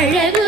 அழகு